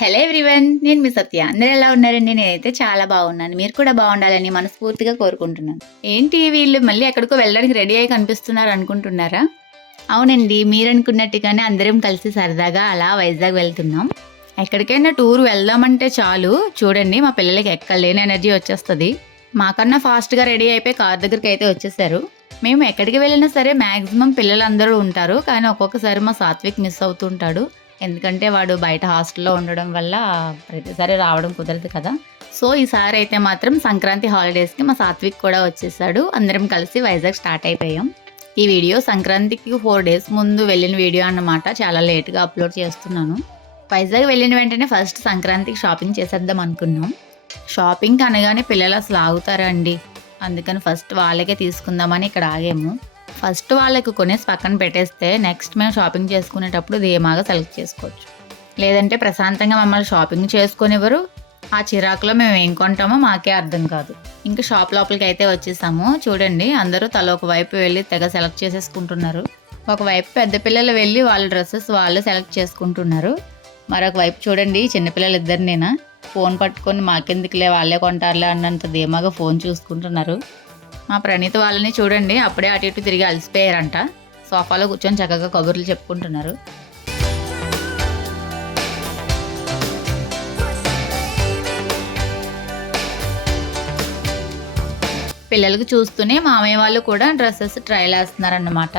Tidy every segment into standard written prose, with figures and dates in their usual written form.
Hello everyone, నేను మీ సత్య. అందరూ ఎలా ఉన్నారండి? నేనైతే చాలా బాగున్నాను. మీరు కూడా బాగుండాలని మనస్ఫూర్తిగా కోరుకుంటున్నాను. ఏంటి వీళ్ళు మళ్ళీ ఎక్కడికో వెళ్ళడానికి రెడీ అయ్యి కనిపిస్తున్నారు అనుకుంటున్నారా? అవునండి, మీరనుకున్నట్టుగానే అందరం కలిసి సరదాగా అలా వైజాగ్ వెళ్తున్నాం. ఎక్కడికైనా టూర్ వెళ్దామంటే చాలు చూడండి, మా పిల్లలకి ఎక్కడలేని ఎనర్జీ వచ్చేస్తుంది. మాకన్నా ఫాస్ట్గా రెడీ అయిపోయి కార్ దగ్గరికి అయితే వచ్చేసారు. మేము ఎక్కడికి వెళ్ళినా సరే మ్యాక్సిమం పిల్లలందరూ ఉంటారు, కానీ ఒక్కొక్కసారి మా సాత్విక్ మిస్ అవుతుంటాడు. ఎందుకంటే వాడు బయట హాస్టల్లో ఉండడం వల్ల ప్రతిసారి రావడం కుదరదు కదా. సో ఈసారి అయితే మాత్రం సంక్రాంతి హాలిడేస్కి మా సాత్విక్ కూడా వచ్చేసాడు. అందరం కలిసి వైజాగ్ స్టార్ట్ అయిపోయాం. ఈ వీడియో సంక్రాంతికి 4 days ముందు వెళ్ళిన వీడియో అన్నమాట. చాలా లేట్గా అప్లోడ్ చేస్తున్నాను. వైజాగ్ వెళ్ళిన వెంటనే ఫస్ట్ సంక్రాంతికి షాపింగ్ చేసేద్దాం అనుకున్నాం. షాపింగ్ అనగానే పిల్లలు అసలు ఆగుతారా అండి? అందుకని ఫస్ట్ వాళ్ళకే తీసుకుందామని ఇక్కడ ఆగాము. ఫస్ట్ వాళ్ళకి కొనేసి పక్కన పెట్టేస్తే నెక్స్ట్ మేము షాపింగ్ చేసుకునేటప్పుడు ధీమాగా సెలెక్ట్ చేసుకోవచ్చు. లేదంటే ప్రశాంతంగా మమ్మల్ని షాపింగ్ చేసుకునేవారు. ఆ చిరాకులో మేము ఏం కొంటామో మాకే అర్థం కాదు. ఇంకా షాప్ లోపలికి అయితే వచ్చేసాము. చూడండి, అందరూ తల ఒక వైపు వెళ్ళి తెగ సెలెక్ట్ చేసేసుకుంటున్నారు. ఒకవైపు పెద్ద పిల్లలు వెళ్ళి వాళ్ళ డ్రెస్సెస్ వాళ్ళు సెలెక్ట్ చేసుకుంటున్నారు. మరొక వైపు చూడండి, చిన్నపిల్లలు ఇద్దరినేనా ఫోన్ పట్టుకొని మాకెందుకులే వాళ్ళే కొంటారులే అన్నంత ధీమాగా ఫోన్ చూసుకుంటున్నారు. మా ప్రణీత్ వాళ్ళని చూడండి, అప్పుడే అటు ఇటు తిరిగి అలసిపోయారంట. సోఫాలో కూర్చొని చక్కగా కబుర్లు చెప్పుకుంటున్నారు. పిల్లలకు చూస్తూనే మామయ్య వాళ్ళు కూడా డ్రెస్సెస్ ట్రైల్ వేస్తున్నారన్నమాట.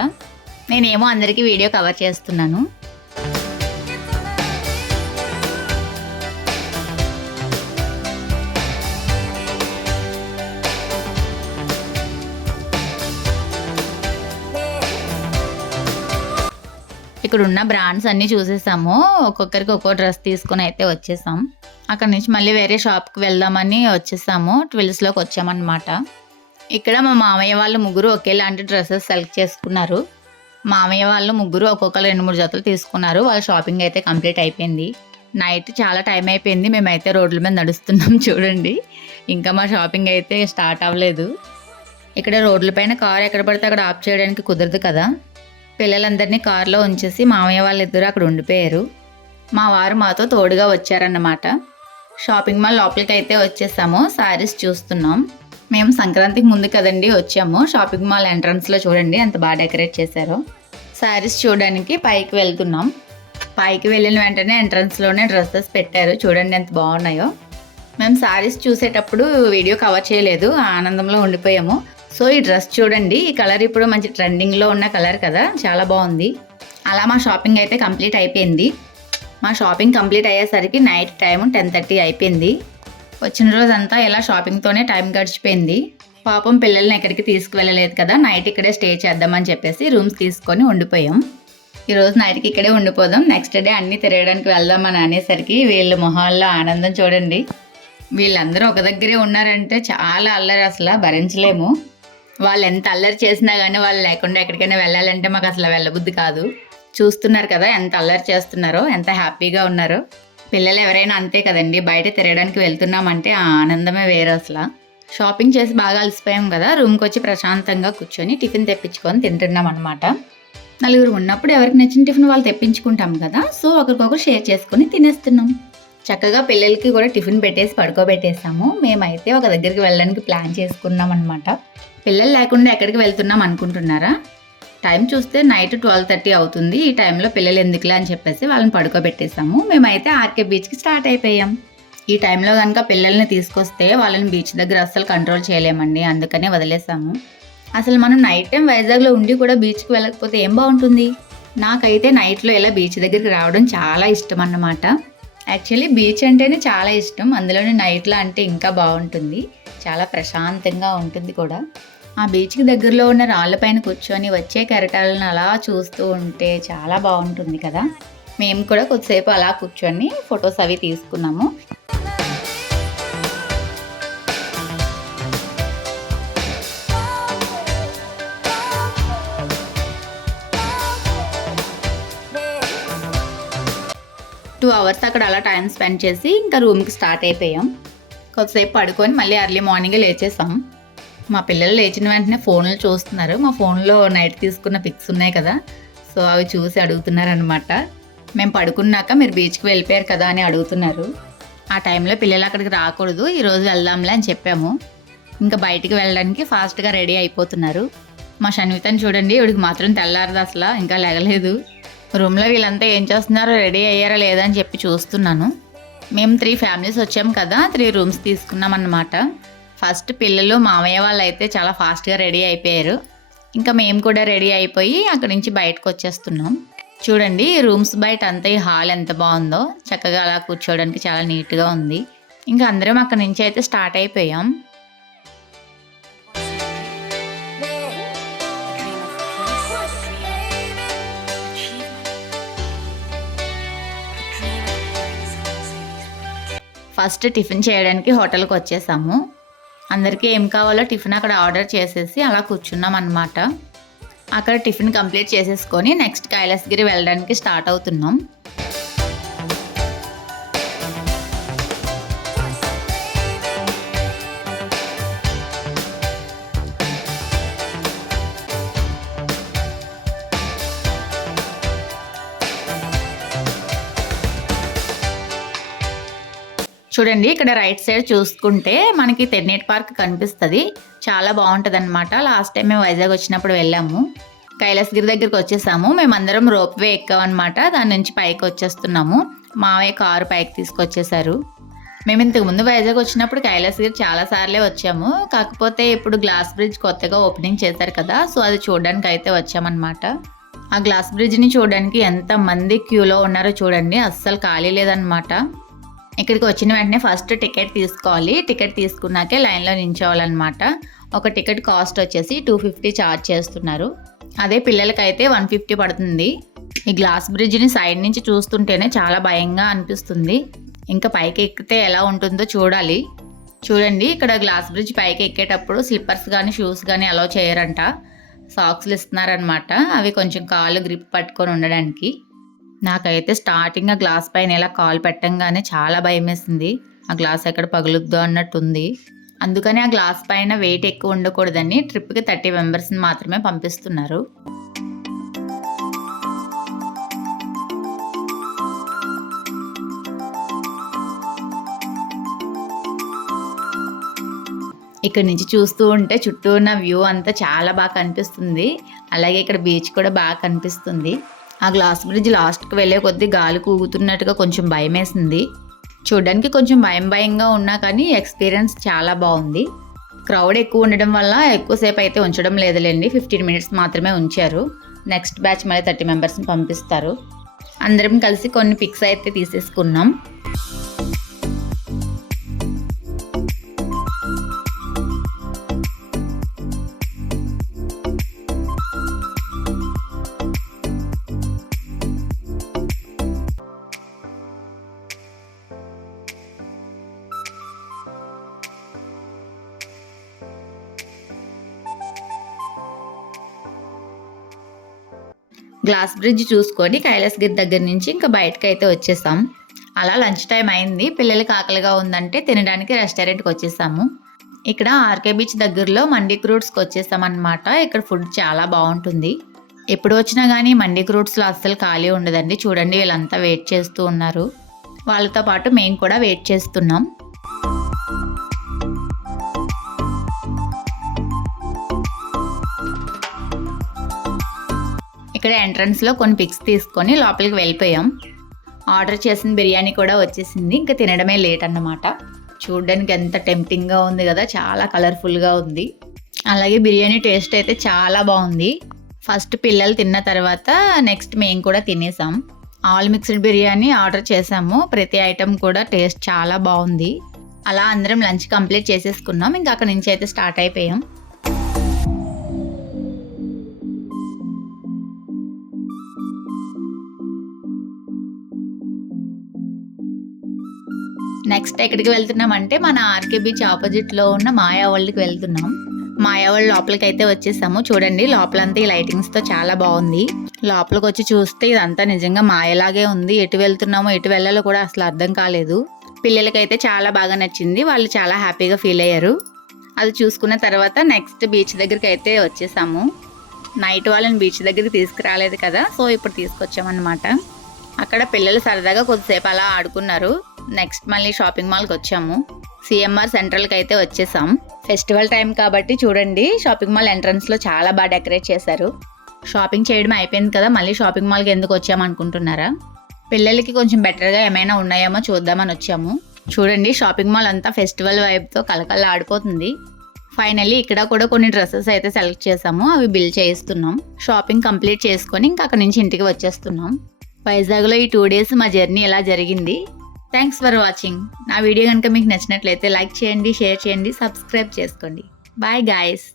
నేనేమో అందరికీ వీడియో కవర్ చేస్తున్నాను. ఇక్కడ ఉన్న బ్రాండ్స్ అన్నీ చూసేసాము. ఒక్కొక్కరికి ఒక్కో డ్రెస్ తీసుకొని అయితే వచ్చేసాం. అక్కడ నుంచి మళ్ళీ వేరే షాప్కి వెళ్దామని వచ్చేసాము. ట్విల్స్లోకి వచ్చామన్నమాట. ఇక్కడ మా మామయ్య వాళ్ళు ముగ్గురు ఒకేలాంటి డ్రెస్సెస్ సెలెక్ట్ చేసుకున్నారు. మామయ్య వాళ్ళు ముగ్గురు ఒక్కొక్కరు 2-3 జతలు తీసుకున్నారు. వాళ్ళ షాపింగ్ అయితే కంప్లీట్ అయిపోయింది. నైట్ చాలా టైం అయిపోయింది. మేమైతే రోడ్ల మీద నడుస్తున్నాం చూడండి. ఇంకా మా షాపింగ్ అయితే స్టార్ట్ అవ్వలేదు. ఇక్కడ రోడ్లపైన కారు ఎక్కడ పడితే అక్కడ ఆఫ్ చేయడానికి కుదరదు కదా. పిల్లలందరినీ కారులో ఉంచేసి మామయ్య వాళ్ళిద్దరూ అక్కడ ఉండిపోయారు. మా వారు మాతో తోడుగా వచ్చారన్నమాట. షాపింగ్ మాల్ లోపలికి అయితే వచ్చేసాము. శారీస్ చూస్తున్నాం. మేము సంక్రాంతికి ముందు కదండి వచ్చాము. షాపింగ్ మాల్ ఎంట్రన్స్లో చూడండి ఎంత బాగా డెకరేట్ చేశారో. శారీస్ చూడడానికి పైకి వెళ్తున్నాం. పైకి వెళ్ళిన వెంటనే ఎంట్రన్స్లోనే డ్రెస్సెస్ పెట్టారు. చూడండి ఎంత బాగున్నాయో. మేము శారీస్ చూసేటప్పుడు వీడియో కవర్ చేయలేదు, ఆనందంలో ఉండిపోయాము. సో ఈ డ్రెస్ చూడండి, ఈ కలర్ ఇప్పుడు మంచి ట్రెండింగ్లో ఉన్న కలర్ కదా, చాలా బాగుంది. అలా మా షాపింగ్ అయితే కంప్లీట్ అయిపోయింది. మా షాపింగ్ కంప్లీట్ అయ్యేసరికి నైట్ టైం 10:30 అయిపోయింది. వచ్చిన రోజంతా ఇలా షాపింగ్తోనే టైం గడిచిపోయింది. పాపం పిల్లల్ని ఎక్కడికి తీసుకువెళ్ళలేదు కదా, నైట్ ఇక్కడే స్టే చేద్దామని చెప్పేసి రూమ్స్ తీసుకొని ఉండిపోయాం. ఈరోజు నైట్కి ఇక్కడే ఉండిపోదాం, నెక్స్ట్ డే అన్నీ తిరగడానికి వెళ్దామని అనేసరికి వీళ్ళ మొహాల్లో ఆనందం చూడండి. వీళ్ళందరూ ఒక దగ్గరే ఉన్నారంటే చాలా అల్లరి, అసలు భరించలేము. వాళ్ళు ఎంత అల్లరి చేసినా కానీ వాళ్ళు లేకుండా ఎక్కడికైనా వెళ్ళాలంటే మాకు అసలు వెళ్ళబుద్ధి కాదు. చూస్తున్నారు కదా ఎంత అల్లరి చేస్తున్నారో, ఎంత హ్యాపీగా ఉన్నారో. పిల్లలు ఎవరైనా అంతే కదండి, బయట తిరగడానికి వెళ్తున్నామంటే ఆ ఆనందమే వేరే అసలు. షాపింగ్ చేసి బాగా అలసిపోయాం కదా, రూమ్కి వచ్చి ప్రశాంతంగా కూర్చొని టిఫిన్ తెప్పించుకొని తింటున్నాం అనమాట. నలుగురు ఉన్నప్పుడు ఎవరికి నచ్చిన టిఫిన్ వాళ్ళు తెప్పించుకుంటాం కదా, సో ఒకరికొకరు షేర్ చేసుకొని తినేస్తున్నాం. చక్కగా పిల్లలకి కూడా టిఫిన్ పెట్టేసి పడుకోబెట్టేసాము. మేమైతే ఒక దగ్గరికి వెళ్ళడానికి ప్లాన్ చేసుకున్నాం అనమాట. పిల్లలు లేకుండా ఎక్కడికి వెళ్తున్నాం అనుకుంటున్నారా? టైం చూస్తే నైట్ 12:30 అవుతుంది. ఈ టైంలో పిల్లలు ఎందుకులే అని చెప్పేసి వాళ్ళని పడుకోబెట్టేసాము. మేమైతే ఆర్కే బీచ్కి స్టార్ట్ అయిపోయాం. ఈ టైంలో కనుక పిల్లల్ని తీసుకొస్తే వాళ్ళని బీచ్ దగ్గర అస్సలు కంట్రోల్ చేయలేమండి, అందుకనే వదిలేసాము. అసలు మనం నైట్ టైం వైజాగ్లో ఉండి కూడా బీచ్కి వెళ్ళకపోతే ఏం బాగుంటుంది? నాకైతే నైట్లో ఇలా బీచ్ దగ్గరికి రావడం చాలా ఇష్టం అన్నమాట. యాక్చువల్లీ బీచ్ అంటేనే చాలా ఇష్టం, అందులోనే నైట్లో అంటే ఇంకా బాగుంటుంది. చాలా ప్రశాంతంగా ఉంటుంది కూడా. ఆ బీచ్కి దగ్గరలో ఉన్న రాళ్ళపైన కూర్చొని వచ్చే కెరటాలను అలా చూస్తూ ఉంటే చాలా బాగుంటుంది కదా. మేము కూడా కొద్దిసేపు అలా కూర్చొని ఫొటోస్ అవి తీసుకున్నాము. టూ అవర్స్ అక్కడ అలా టైం స్పెండ్ చేసి ఇంకా రూమ్కి స్టార్ట్ అయిపోయాం. కొద్దిసేపు పడుకొని మళ్ళీ ఎర్లీ మార్నింగే లేచేసాం. మా పిల్లలు లేచిన వెంటనే ఫోన్లు చూస్తున్నారు. మా ఫోన్లో నైట్ తీసుకున్న పిక్స్ ఉన్నాయి కదా, సో అవి చూసి అడుగుతున్నారనమాట. మేము పడుకున్నాక మీరు బీచ్కి వెళ్ళిపోయారు కదా అని అడుగుతున్నారు. ఆ టైంలో పిల్లలు అక్కడికి రాకూడదు, ఈరోజు వెళ్దాంలే అని చెప్పాము. ఇంకా బయటికి వెళ్ళడానికి ఫాస్ట్గా రెడీ అయిపోతున్నారు. మా షన్వితని చూడండి, ఇవిడికి మాత్రం తెల్లారదు, అసలు ఇంకా లెగలేదు. రూమ్లో వీళ్ళంతా ఏం చేస్తున్నారో, రెడీ అయ్యారా లేదా అని చెప్పి చూస్తున్నాను. మేము 3 ఫ్యామిలీస్ వచ్చాము కదా, 3 రూమ్స్ తీసుకున్నాం అన్నమాట. ఫస్ట్ పిల్లలు మామయ్య వాళ్ళు అయితే చాలా ఫాస్ట్గా రెడీ అయిపోయారు. ఇంకా మేము కూడా రెడీ అయిపోయి అక్కడి నుంచి బయటకు వచ్చేస్తున్నాం. చూడండి రూమ్స్ బయట అంతా ఈ హాల్ ఎంత బాగుందో, చక్కగా అలా కూర్చోవడానికి చాలా నీట్గా ఉంది. ఇంకా అందరం అక్కడి నుంచి అయితే స్టార్ట్ అయిపోయాం. ఫస్ట్ టిఫిన్ చేయడానికి హోటల్కి వచ్చేసాము. అందరికీ ఏం కావాలో టిఫిన్ అక్కడ ఆర్డర్ చేసేసి అలా కూర్చున్నాం అన్నమాట. అక్కడ టిఫిన్ కంప్లీట్ చేసేసుకొని నెక్స్ట్ కైలాసగిరి వెళ్ళడానికి స్టార్ట్ అవుతున్నాం. చూడండి ఇక్కడ రైట్ సైడ్ చూసుకుంటే మనకి తెన్నేటి పార్క్ కనిపిస్తుంది. చాలా బాగుంటుంది అనమాట. లాస్ట్ టైం మేము వైజాగ్ వచ్చినప్పుడు వెళ్ళాము. కైలాసగిరి దగ్గరికి వచ్చేసాము. మేమందరం రోప్వే ఎక్కామన్నమాట. దాని నుంచి పైకి వచ్చేస్తున్నాము. మావయ్య కారు పైకి తీసుకొచ్చేసారు. మేము ఇంతకుముందు వైజాగ్ వచ్చినప్పుడు కైలాసగిరి చాలాసార్లే వచ్చాము. కాకపోతే ఇప్పుడు గ్లాస్ బ్రిడ్జ్ కొత్తగా ఓపెనింగ్ చేశారు కదా, సో అది చూడడానికి అయితే వచ్చామన్నమాట. ఆ గ్లాస్ బ్రిడ్జ్ని చూడడానికి ఎంతమంది క్యూలో ఉన్నారో చూడండి, అస్సలు ఖాళీ లేదనమాట. ఇక్కడికి వచ్చిన వెంటనే ఫస్ట్ టికెట్ తీసుకోవాలి. టికెట్ తీసుకున్నాకే లైన్లో నించోవాలన్నమాట. ఒక టికెట్ కాస్ట్ వచ్చేసి 250 ఛార్జ్ చేస్తున్నారు. అదే పిల్లలకైతే 150 పడుతుంది. ఈ గ్లాస్ బ్రిడ్జ్ని సైడ్ నుంచి చూస్తుంటేనే చాలా భయంగా అనిపిస్తుంది. ఇంకా పైకి ఎక్కితే ఎలా ఉంటుందో చూడాలి. చూడండి ఇక్కడ గ్లాస్ బ్రిడ్జ్ పైకి ఎక్కేటప్పుడు స్లిప్పర్స్ కానీ షూస్ కానీ అలౌ చేయరంట. సాక్స్లు ఇస్తున్నారనమాట. అవి కొంచెం కాళ్ళు గ్రిప్ పట్టుకొని ఉండడానికి. నాకైతే స్టార్టింగ్ ఆ గ్లాస్ పైన ఇలా కాలు పెట్టంగానే చాలా భయం వేసింది. ఆ గ్లాస్ ఎక్కడ పగులుద్దో అన్నట్టుంది. అందుకని ఆ గ్లాస్ పైన వెయిట్ ఎక్కువ ఉండకూడదని ట్రిప్కి 30 మెంబర్స్ని మాత్రమే పంపిస్తున్నారు. ఇక్కడ నుంచి చూస్తూ ఉంటే చుట్టూ ఉన్న వ్యూ అంతా చాలా బాగా కనిపిస్తుంది. అలాగే ఇక్కడ బీచ్ కూడా బాగా కనిపిస్తుంది. ఆ గ్లాస్ బ్రిడ్జ్ లాస్ట్కి వెళ్ళే కొద్దీ గాలి కూగుతున్నట్టుగా కొంచెం భయం వేసింది. చూడడానికి కొంచెం భయంగా ఉన్నా కానీ ఎక్స్పీరియన్స్ చాలా బాగుంది. క్రౌడ్ ఎక్కువ ఉండడం వల్ల ఎక్కువసేపు అయితే ఉంచడం లేదులేండి, 15 మినిట్స్ మాత్రమే ఉంచారు. నెక్స్ట్ బ్యాచ్ మళ్ళీ 30 మెంబర్స్ని పంపిస్తారు. అందరం కలిసి కొన్ని పిక్స్ అయితే తీసేసుకున్నాం. గ్లాస్ బ్రిడ్జ్ చూసుకొని కైలాసగిరి దగ్గర నుంచి ఇంకా బయటకు అయితే వచ్చేసాం. అలా లంచ్ టైం అయింది. పిల్లలకి ఆకలిగా ఉందంటే తినడానికి రెస్టారెంట్కి వచ్చేసాము. ఇక్కడ ఆర్కే బీచ్ దగ్గరలో మండి క్రూట్స్కి వచ్చేసాం అనమాట. ఇక్కడ ఫుడ్ చాలా బాగుంటుంది. ఎప్పుడు వచ్చినా కానీ మండి క్రూట్స్లో అస్సలు ఖాళీ ఉండదండి. చూడండి వీళ్ళంతా వెయిట్ చేస్తూ ఉన్నారు. వాళ్ళతో పాటు మేము కూడా వెయిట్ చేస్తున్నాం. ఇక్కడ ఎంట్రన్స్లో కొన్ని పిక్స్ తీసుకొని లోపలికి వెళ్ళిపోయాం. ఆర్డర్ చేసిన బిర్యానీ కూడా వచ్చేసింది. ఇంకా తినడమే లేట్ అన్నమాట. చూడడానికి ఎంత టెంప్టింగ్గా ఉంది కదా, చాలా కలర్ఫుల్గా ఉంది. అలాగే బిర్యానీ టేస్ట్ అయితే చాలా బాగుంది. ఫస్ట్ పిల్లలు తిన్న తర్వాత నెక్స్ట్ మేము కూడా తినేసాం. ఆల్ మిక్స్డ్ బిర్యానీ ఆర్డర్ చేసాము. ప్రతి ఐటెం కూడా టేస్ట్ చాలా బాగుంది. అలా అందరం లంచ్ కంప్లీట్ చేసేసుకున్నాం. ఇంకా అక్కడి నుంచి అయితే స్టార్ట్ అయిపోయాం. నెక్స్ట్ ఎక్కడికి వెళ్తున్నామంటే మన ఆర్కే బీచ్ ఆపోజిట్లో ఉన్న మాయా వరల్డ్కి వెళ్తున్నాం. మాయా వరల్డ్ లోపలికి అయితే వచ్చేసాము. చూడండి లోపలంతా ఈ లైటింగ్స్తో చాలా బాగుంది. లోపలికి వచ్చి చూస్తే ఇదంతా నిజంగా మాయలాగే ఉంది. ఎటు వెళ్తున్నామో ఎటు వెళ్ళాలో కూడా అసలు అర్థం కాలేదు. పిల్లలకైతే చాలా బాగా నచ్చింది. వాళ్ళు చాలా హ్యాపీగా ఫీల్ అయ్యారు. అది చూసుకున్న తర్వాత నెక్స్ట్ బీచ్ దగ్గరికి అయితే వచ్చేసాము. నైట్ వాళ్ళని బీచ్ దగ్గరికి తీసుకురాలేదు కదా, సో ఇప్పుడు తీసుకొచ్చామన్నమాట. అక్కడ పిల్లలు సరదాగా కొద్దిసేపు అలా ఆడుకున్నారు. నెక్స్ట్ మళ్ళీ షాపింగ్ మాల్కి వచ్చాము. సిఎంఆర్ సెంట్రల్కి అయితే వచ్చేసాం. ఫెస్టివల్ టైం కాబట్టి చూడండి, షాపింగ్ మాల్ ఎంట్రన్స్లో చాలా బాగా డెకరేట్ చేశారు. షాపింగ్ చేయడం అయిపోయింది కదా, మళ్ళీ షాపింగ్ మాల్కి ఎందుకు వచ్చాము అనుకుంటున్నారా? పిల్లలకి కొంచెం బెటర్గా ఏమైనా ఉన్నాయేమో చూద్దామని వచ్చాము. చూడండి, షాపింగ్ మాల్ అంతా ఫెస్టివల్ వైబ్తో కలకల ఆడిపోతుంది. ఫైనల్లీ ఇక్కడ కూడా కొన్ని డ్రెస్సెస్ అయితే సెలెక్ట్ చేసాము. అవి బిల్ చేయిస్తున్నాం. షాపింగ్ కంప్లీట్ చేసుకొని ఇంకా అక్కడి నుంచి ఇంటికి వచ్చేస్తున్నాం. వైజాగ్లో ఈ 2 days మా జర్నీ ఎలా జరిగింది. Thanks for watching. నా వీడియో కనుక మీకు నచ్చినట్లయితే లైక్ చేయండి, షేర్ చేయండి, సబ్స్క్రైబ్ చేసుకోండి. Bye guys.